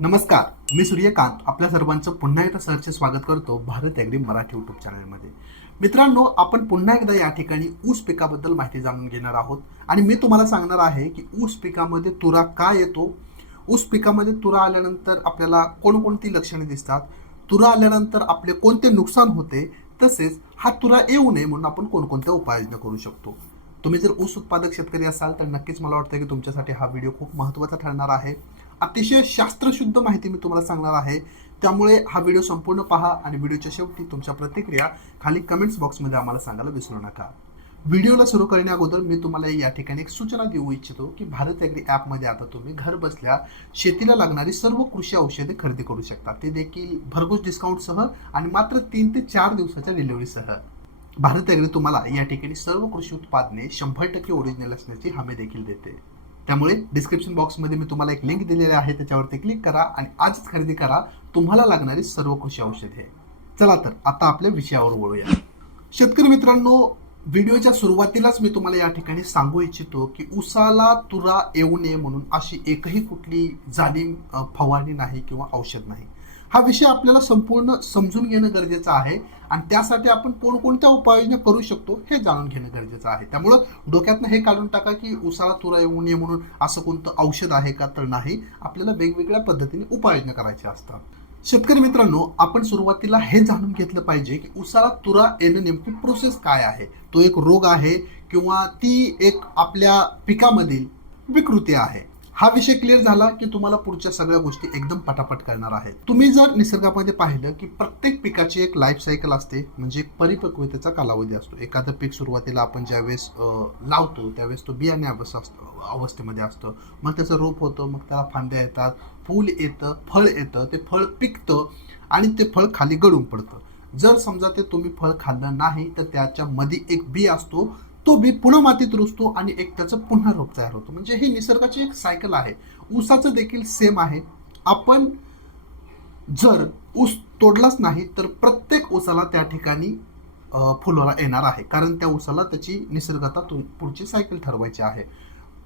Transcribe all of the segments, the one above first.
नमस्कार मी सूर्यकांत. आपल्या सर्वांचं पुन्हा एकदा सरचे स्वागत करतो भारत ॲग्री मराठी यूट्यूब चॅनलमध्ये मित्रांनो आपण पुन्हा एकदा या ठिकाणी ऊस पिकाबद्दल माहिती जाणून घेणार आहोत. आणि मी तुम्हाला सांगणार आहे की ऊस पिकामध्ये तुरा का येतो? ऊस पिकामध्ये तुरा आल्यानंतर आपल्याला कोणकोणती लक्षणे दिसतात? तुरा आल्यानंतर आपले कोणते नुकसान होते? तसेच हा तुरा येऊ नये म्हणून आपण कोणकोणत्या उपाययोजना करू शकतो? तुम्ही जर ऊस उत्पादक शेतकरी असाल तर नक्कीच मला वाटतं की तुमच्यासाठी हा व्हिडिओ खूप महत्त्वाचा ठरणार आहे. अतिशय शास्त्रशुद्ध माहिती मी तुम्हाला सांगणार आहे. त्यामुळे हा व्हिडिओ संपूर्ण पहा आणि व्हिडिओच्या शेवटी तुमच्या प्रतिक्रिया खाली कमेंट्स बॉक्समध्ये आम्हाला सांगायला विसरू नका. व्हिडिओला सुरू करण्या अगोदर मी तुम्हाला या ठिकाणी एक सूचना देऊ इच्छितो की भारत ॲग्री ॲपमध्ये आता तुम्ही घर बसल्या शेतीला लागणारी सर्व कृषी औषधे खरेदी करू शकता. ते देखील भरघोस डिस्काउंटसह आणि मात्र तीन ते चार दिवसाच्या डिलिव्हरीसह भारत ॲग्री तुम्हाला या ठिकाणी सर्व कृषी उत्पादने शंभर टक्के ओरिजिनल असण्याची हमी देखील देते. त्यामुळे डिस्क्रिप्शन बॉक्समध्ये मी तुम्हाला एक लिंक दिलेली आहे त्याच्यावरती क्लिक करा आणि आजच खरेदी करा. तुम्हाला लागणारी सर्व कृषी औषधे चला तर आता आपल्या विषयावर वळूया. शेतकरी मित्रांनो व्हिडिओच्या सुरुवातीलाच मी तुम्हाला या ठिकाणी सांगू इच्छितो की उसाला तुरा येऊ नये म्हणून अशी एकही कुठली जाणीव फवारणी नाही किंवा औषध नाही. हा विषय आपल्याला संपूर्ण समजून घेणं गरजेचं आहे. आणि त्यासाठी आपण कोणकोणत्या उपाययोजना करू शकतो हे जाणून घेणं गरजेचं आहे. त्यामुळं डोक्यातनं हे काढून टाका की उसाला तुरा येऊ नये म्हणून असं कोणतं औषध आहे का तर नाही. आपल्याला वेगवेगळ्या पद्धतीने उपाययोजना करायच्या असतात. शेतकरी मित्रांनो आपण सुरुवातीला हे जाणून घेतलं पाहिजे की उसाला तुरा येणं नेमकी प्रोसेस काय आहे? तो एक रोग आहे किंवा ती एक आपल्या पिकामधील विकृती आहे. हा विषय क्लिअर झाला की तुम्हाला पुढच्या सगळ्या गोष्टी एकदम पटापट करणार आहे. तुम्ही जर निसर्गामध्ये पाहिलं की प्रत्येक पिकाची एक लाईफ सायकल असते म्हणजे परिपक्वतेचा कालावधी असतो. एखादं पीक सुरुवातीला आपण ज्यावेळेस लावतो त्यावेळेस तो बियाणे अवस्था असतो अवस्थेमध्ये असतं. मग त्याचं रोप होतं मग त्याला फांद्या येतात फूल येतं फळ येतं ते फळ पिकतं आणि ते फळ खाली गळून पडतं. जर समजा ते तुम्ही फळ खाल्लं नाही तर त्याच्या मध्ये एक बी असतो तो बी पुन्हा मातीत रुजतो आणि एक त्याचं पुन्हा रोप तयार होतो. म्हणजे ही निसर्गाची एक सायकल आहे. ऊसाचं देखील सेम आहे. आपण जर ऊस तोडलाच नाही तर प्रत्येक ऊसाला त्या ठिकाणी अ, येणार आहे. कारण त्या ऊसाला त्याची निसर्गता पुढची सायकल ठरवायची आहे.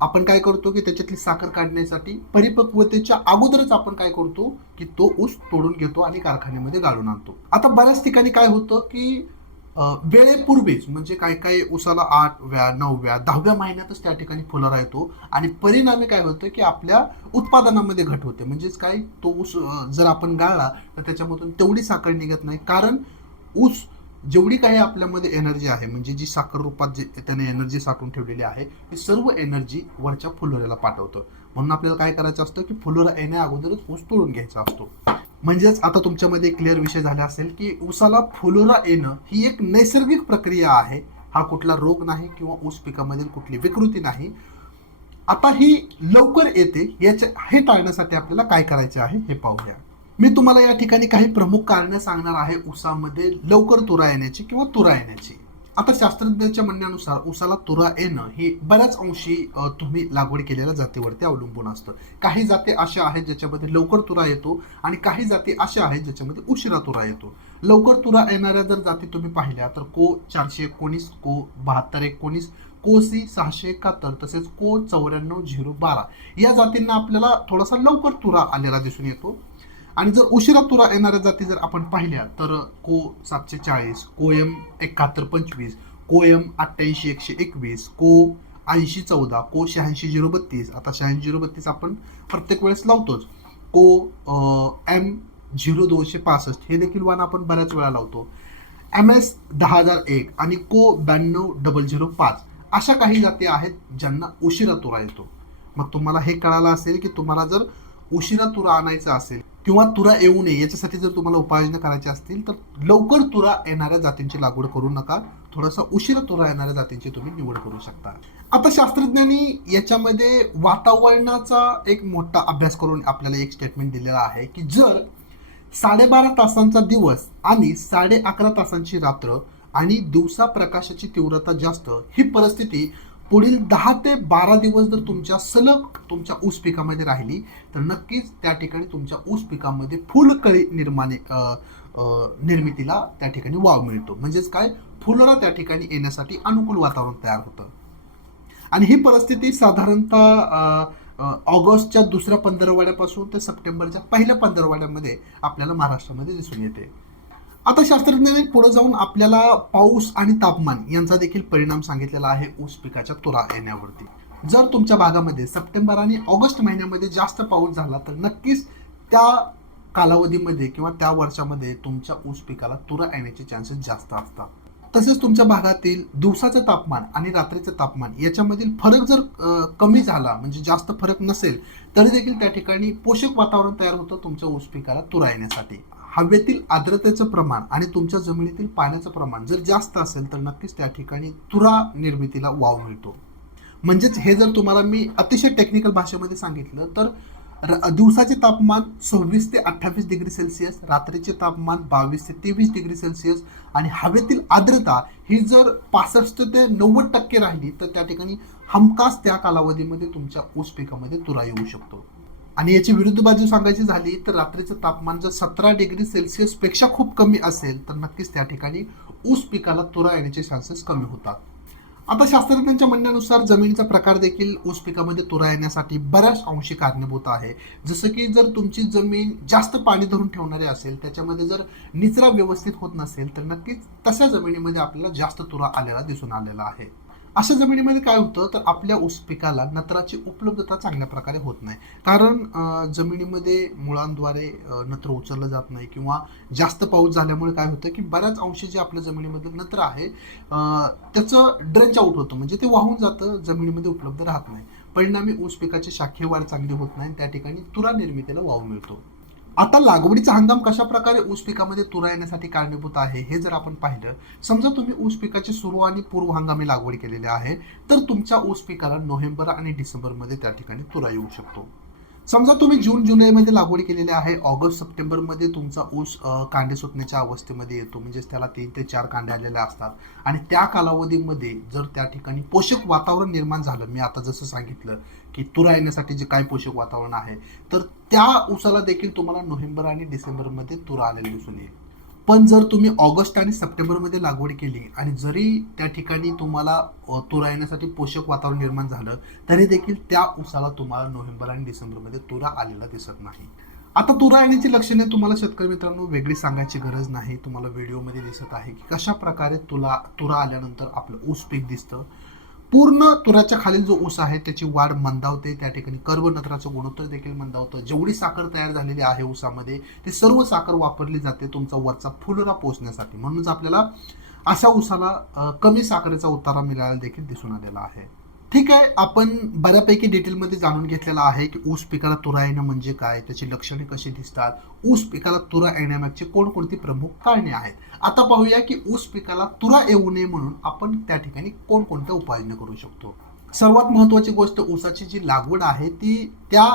आपण काय करतो की त्याच्यातली साखर काढण्यासाठी परिपक्वतेच्या अगोदरच आपण काय करतो की तो ऊस तोडून घेतो आणि कारखान्यामध्ये गाळून आणतो. आता बऱ्याच ठिकाणी काय होतं की वेळेपूर्वीच म्हणजे काय काय उसाला आठव्या नवव्या दहाव्या महिन्यातच त्या ठिकाणी फुलोरा येतो आणि परिणामी काय होतं की आपल्या उत्पादनामध्ये घट होते. म्हणजेच काय तो ऊस जर आपण गाळला तर त्याच्यामधून तेवढी साखर निघत नाही. कारण ऊस जेवढी काही आपल्यामध्ये एनर्जी आहे म्हणजे जी साखर रूपात जे त्याने एनर्जी साठवून ठेवलेली आहे ती सर्व एनर्जी वरच्या फुलोऱ्याला पाठवतं. म्हणून आपल्याला काय करायचं असतं की फुलोरा येण्या अगोदरच ऊस तोडून घ्यायचा असतो. म्हणजेच आता तुमच्यामध्ये क्लिअर विषय झाला असेल की ऊसाला फुलोरा येणं ही एक नैसर्गिक प्रक्रिया आहे. हा कुठला रोग नाही किंवा ऊस पिकामधील कुठली विकृती नाही. आता ही लवकर येते याचे हे टाळण्यासाठी आपल्याला काय करायचे आहे हे पाहूया. मी तुम्हाला या ठिकाणी काही प्रमुख कारणं सांगणार आहे ऊसामध्ये लवकर तुरा येण्याची किंवा तुरा येण्याची. आता शास्त्रज्ञांच्या म्हणण्यानुसार उसाला तुरा येणं हे बऱ्याच अंशी तुम्ही लागवड केलेल्या जातीवरती अवलंबून असतं. काही जाती अशा आहेत ज्याच्यामध्ये लवकर तुरा येतो आणि काही जाती अशा आहेत ज्याच्यामध्ये उशिरा तुरा येतो. लवकर तुरा येणाऱ्या जर जाती तुम्ही पाहिल्या तर को चारशे एकोणीस को बहात्तर एकोणीस को सी सहाशे एकाहत्तर तसेच को चौऱ्याण्णव झिरो बारा या जातींना आपल्याला थोडासा लवकर तुरा आलेला दिसून येतो. आणि जर उशिरा तुरा येणाऱ्या जाती जर आपण पाहिल्या तर को सातशे चाळीस कोयम एकाहत्तर पंचवीस कोयम अठ्ठ्याऐंशी एकशे एकवीस को ऐंशी चौदा को शहाऐंशी झिरो बत्तीस आता शहाऐंशी झिरो बत्तीस आपण प्रत्येक वेळेस लावतोच. को एम झिरो दोनशे पासष्ट हे देखील वाण आपण बऱ्याच वेळा लावतो. एम एस दहा हजार एक आणि को ब्याण्णव डबल झिरो पाच अशा काही जाती आहेत ज्यांना उशिरा तुरा येतो. मग तुम्हाला हे कळालं असेल की तुम्हाला जर उशिरा तुरा आणायचा असेल किंवा तुरा येऊ नये याच्यासाठी जर तुम्हाला उपाययोजना करायच्या असतील तर लवकर तुरा येणाऱ्या जातींची लागवड करू नका. थोडासा उशिरा तुरा येणाऱ्या जातींची तुम्ही निवड करू शकता. आता शास्त्रज्ञांनी याच्यामध्ये वातावरणाचा एक मोठा अभ्यास करून आपल्याला एक स्टेटमेंट दिलेला आहे की जर साडेबारा तासांचा दिवस आणि साडे अकरा तासांची रात्र आणि दिवसा प्रकाशाची तीव्रता जास्त ही परिस्थिती पुढील दहा ते बारा दिवस जर तुमच्या सलग तुमच्या ऊस पिकामध्ये राहिली तर नक्कीच त्या ठिकाणी तुमच्या ऊस पिकामध्ये फुलकळी निर्माणे निर्मितीला त्या ठिकाणी वाव मिळतो. म्हणजेच काय? फुलोरा त्या ठिकाणी येण्यासाठी अनुकूल वातावरण तयार होतं. आणि ही परिस्थिती साधारणतः ऑगस्टच्या दुसऱ्या पंधरवड्यापासून ते सप्टेंबरच्या पहिल्या पंधरवड्यामध्ये आपल्याला महाराष्ट्रामध्ये दिसून येते. आता शास्त्रज्ञांनी पुढे जाऊन आपल्याला पाऊस आणि तापमान यांचा देखील परिणाम सांगितलेला आहे ऊस पिकाच्या तुरा येण्यावरती. जर तुमच्या भागामध्ये सप्टेंबर आणि ऑगस्ट महिन्यामध्ये जास्त पाऊस झाला तर नक्कीच त्या कालावधीमध्ये किंवा त्या वर्षामध्ये तुमच्या ऊस पिकाला तुरा येण्याचे चान्सेस जास्त असतात. तसेच तुमच्या भागातील दिवसाचं तापमान आणि रात्रीचं तापमान याच्यामधील फरक जर कमी झाला म्हणजे जास्त फरक नसेल तरी देखील त्या ठिकाणी पोषक वातावरण तयार होतं तुमच्या ऊस पिकाला तुरा येण्यासाठी. हवेतील आर्द्रतेचं प्रमाण आणि तुमच्या जमिनीतील पाण्याचं प्रमाण जर जास्त असेल तर नक्कीच त्या ठिकाणी तुरा निर्मितीला वाव मिळतो. म्हणजेच हे जर तुम्हाला मी अतिशय टेक्निकल भाषेमध्ये सांगितलं तर र- दिवसाचे तापमान सव्वीस ते अठ्ठावीस डिग्री सेल्सिअस रात्रीचे तापमान बावीस ते तेवीस डिग्री सेल्सिअस आणि हवेतील आर्द्रता ही जर पासष्ट ते नव्वद टक्के राहिली तर त्या ठिकाणी हमखास त्या कालावधीमध्ये तुमच्या ऊस पिकामध्ये तुरा येऊ शकतो. आणि याची विरुद्ध बाजू सांगायची झाली तर रात्रीचं तापमान जर सतरा डिग्री सेल्सिअसपेक्षा खूप कमी असेल तर नक्कीच त्या ठिकाणी ऊस पिकाला तुरा येण्याचे चान्सेस कमी होतात. आता शास्त्रज्ञांच्या म्हणण्यानुसार जमिनीचा प्रकार देखील ऊस पिकामध्ये तुरा येण्यासाठी बऱ्याच अंशी कारणीभूत आहे. जसं की जर तुमची जमीन जास्त पाणी धरून ठेवणारी असेल त्याच्यामध्ये जर निचरा व्यवस्थित होत नसेल तर नक्कीच तशा जमिनीमध्ये आपल्याला जास्त तुरा आलेला दिसून आलेला आहे. अशा जमिनीमध्ये काय होतं तर आपल्या ऊस पिकाला नत्राची उपलब्धता चांगल्या प्रकारे होत नाही. कारण जमिनीमध्ये मुळांद्वारे नत्र उचललं जात नाही किंवा जास्त पाऊस झाल्यामुळे काय होतं की बऱ्याच अंशी जे आपल्या जमिनीमधलं नत्र आहे त्याचं ड्रेंच आउट होतं. म्हणजे ते वाहून जातं जमिनीमध्ये उपलब्ध राहत नाही. परिणामी ऊस पिकाची शाखेवाढ वाढ चांगली होत नाही त्या ठिकाणी तुरा निर्मितीला वाव मिळतो. आता लागवडीचा हंगाम कशा प्रकारे ऊस पिकामध्ये तुरा येण्यासाठी कारणीभूत आहे हे जर आपण पाहिलं समजा तुम्ही ऊस पिकाची सुरू आणि पूर्व हंगामी लागवड केलेली आहे तर तुमच्या ऊस पिकाला नोव्हेंबर आणि डिसेंबरमध्ये त्या ठिकाणी तुरा येऊ शकतो. समजा तुम्ही जून जुलैमध्ये लागवड केलेली आहे ऑगस्ट सप्टेंबरमध्ये तुमचा ऊस कांडे सुटण्याच्या अवस्थेमध्ये येतो म्हणजेच त्याला तीन ते चार कांडे आलेले असतात. आणि त्या कालावधीमध्ये जर त्या ठिकाणी पोषक वातावरण निर्माण झालं मी आता जसं सांगितलं की तुरा येण्यासाठी जे काय पोषक वातावरण आहे तर त्या ऊसाला देखील तुम्हाला नोव्हेंबर आणि डिसेंबरमध्ये तुरा आलेली दिसून येईल. पण जर तुम्ही ऑगस्ट आणि सप्टेंबरमध्ये लागवड केली आणि जरी त्या ठिकाणी तुम्हाला अ, तुरा येण्यासाठी पोषक वातावरण निर्माण झालं तरी देखील त्या ऊसाला तुम्हाला नोव्हेंबर आणि डिसेंबरमध्ये तुरा आलेला दिसत नाही. आता तुरा येण्याची लक्षणे तुम्हाला शेतकरी मित्रांनो वेगळी सांगायची गरज नाही. तुम्हाला व्हिडिओमध्ये दिसत आहे की कशा प्रकारे तुला तुरा आल्यानंतर आपलं ऊस पीक दिसतं. पूर्ण तुराच्या खालील जो ऊस आहे त्याची वाढ मंदावते. त्या ठिकाणी कर्बनत्राचं गुणोत्तर देखील मंदावतं. जेवढी साखर तयार झालेली आहे ऊसामध्ये ती सर्व साखर वापरली जाते तुमचा वरचा फुलरा पोचण्यासाठी म्हणूनच आपल्याला अशा ऊसाला कमी साखरेचा उतारा मिळायला देखील दिसून आलेला आहे. ठीक आहे आपण बऱ्यापैकी डिटेलमध्ये जाणून घेतलेलं आहे की ऊस पिकाला तुरा येणं म्हणजे काय त्याची लक्षणे कशी दिसतात ऊस पिकाला तुरा येण्यामागचे कोणकोणती प्रमुख कारणे आहेत? आता पाहूया की ऊस पिकाला तुरा येऊ नये म्हणून आपण त्या ठिकाणी कोणकोणत्या उपाययोजना करू शकतो. सर्वात महत्त्वाची गोष्ट ऊसाची जी लागवड आहे ती त्या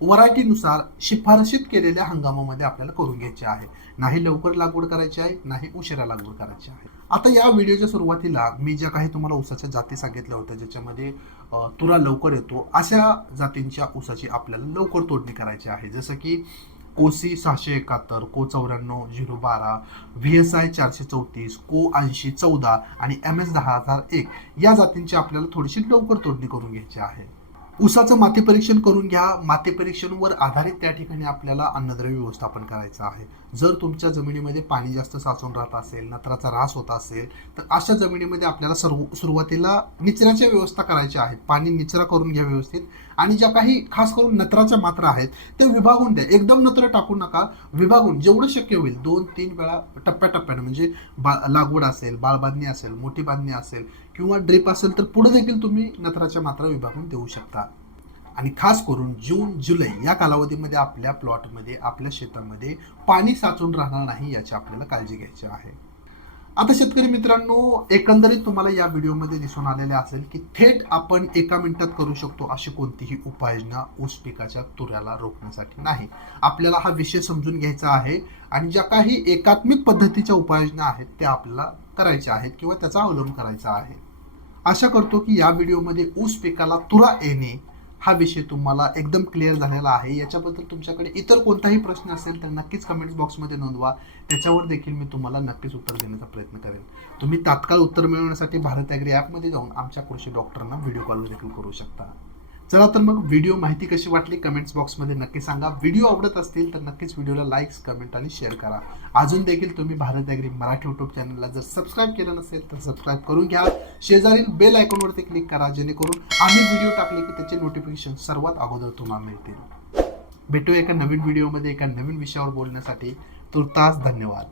वरायटीनुसार शिफारशीत केलेल्या हंगामामध्ये आपल्याला करून घ्यायची आहे. नाही लवकर लागवड करायची आहे नाही उशिरा लागवड करायची आहे. आता या व्हिडिओच्या सुरुवातीला मी ज्या काही तुम्हाला ऊसाच्या जाती सांगितल्या होत्या ज्याच्यामध्ये तुरा लवकर येतो अशा जातींच्या ऊसाची आपल्याला लवकर तोडणी करायची आहे. जसं की कोसी सहाशे एकाहत्तर को चौऱ्याण्णव झिरो बारा व्ही एस आय चारशे चौतीस को ऐंशी चौदा आणि एम एस दहा हजार एक या जातींची आपल्याला थोडीशी लवकर तोडणी करून घ्यायची आहे. उसाचं माती परीक्षण करून घ्या. माती परीक्षणवर आधारित त्या ठिकाणी आपल्याला अन्नद्रव्य व्यवस्थापन करायचं आहे. जर तुमच्या जमिनीमध्ये पाणी जास्त साचून राहत असेल नत्राचा ऱ्हास होत असेल तर अशा जमिनीमध्ये आपल्याला सर्व सुरुवातीला निचऱ्याच्या व्यवस्था करायच्या आहेत. पाणी निचरा करून घ्या व्यवस्थित. आणि ज्या काही खास करून नत्राच्या मात्रा आहेत ते विभागून द्या. एकदम नत्र टाकू नका. विभागून जेवढं शक्य होईल दोन तीन वेळा टप्प्याटप्प्यानं म्हणजे बा लागवड असेल बाळबांधणी असेल मोठी बांधणी असेल किंवा ड्रिप असेल तर पुढे देखील तुम्ही नत्राच्या मात्रा विभागून देऊ शकता. आणि खास करून जून जुलै या कालावधीमध्ये आपल्या प्लॉटमध्ये आपल्या शेतामध्ये पाणी साचून राहणार नाही याची आपल्याला काळजी घ्यायची आहे. आता शेतकरी मित्रांनो एकंदरीत तुम्हाला या व्हिडिओमध्ये दिसून आलेले असेल की थेट आपण एका मिनिटात करू शकतो अशी कोणतीही उपाययोजना ऊस पिकाच्या तुऱ्याला रोखण्यासाठी नाही. आपल्याला हा विषय समजून घ्यायचा आहे आणि ज्या काही एकात्मिक पद्धतीच्या उपाययोजना आहेत त्या आपल्याला करायच्या आहेत किंवा त्याचा अवलंब करायचा आहे. आशा करतो की या व्हिडिओमध्ये ऊस पिकाला तुरा येणे हा विषय तुम्हाला एकदम क्लिअर झालेला आहे. याच्याबद्दल तुमच्याकडे इतर कोणताही प्रश्न असेल तर नक्कीच कमेंट्स बॉक्समध्ये नोंदवा. त्याच्यावर देखील मी तुम्हाला नक्कीच उत्तर देण्याचा प्रयत्न करेन. तुम्ही तात्काळ उत्तर मिळवण्यासाठी भारत ॲग्री ॲपमध्ये जाऊन आमच्या कृषी डॉक्टरांना व्हिडिओ कॉल देखील करू शकता. चला तर मग व्हिडिओ माहिती कशी वाटली कमेंट्स बॉक्समध्ये नक्की सांगा. व्हिडिओ आवडत असतील तर नक्कीच व्हिडिओला लाईक्स कमेंट आणि शेअर करा. अजून देखील तुम्ही भारत ॲग्री मराठी यूट्यूब चॅनलला जर सबस्क्राईब केलं नसेल तर सबस्क्राईब करून घ्या. शेजारील बेल आयकॉनवरती क्लिक करा जेणेकरून आम्ही व्हिडिओ टाकले की त्याचे नोटिफिकेशन सर्वात अगोदर तुम्हाला मिळतील. भेटू एका नवीन व्हिडिओमध्ये एका नवीन विषयावर बोलण्यासाठी. तुर्तास धन्यवाद.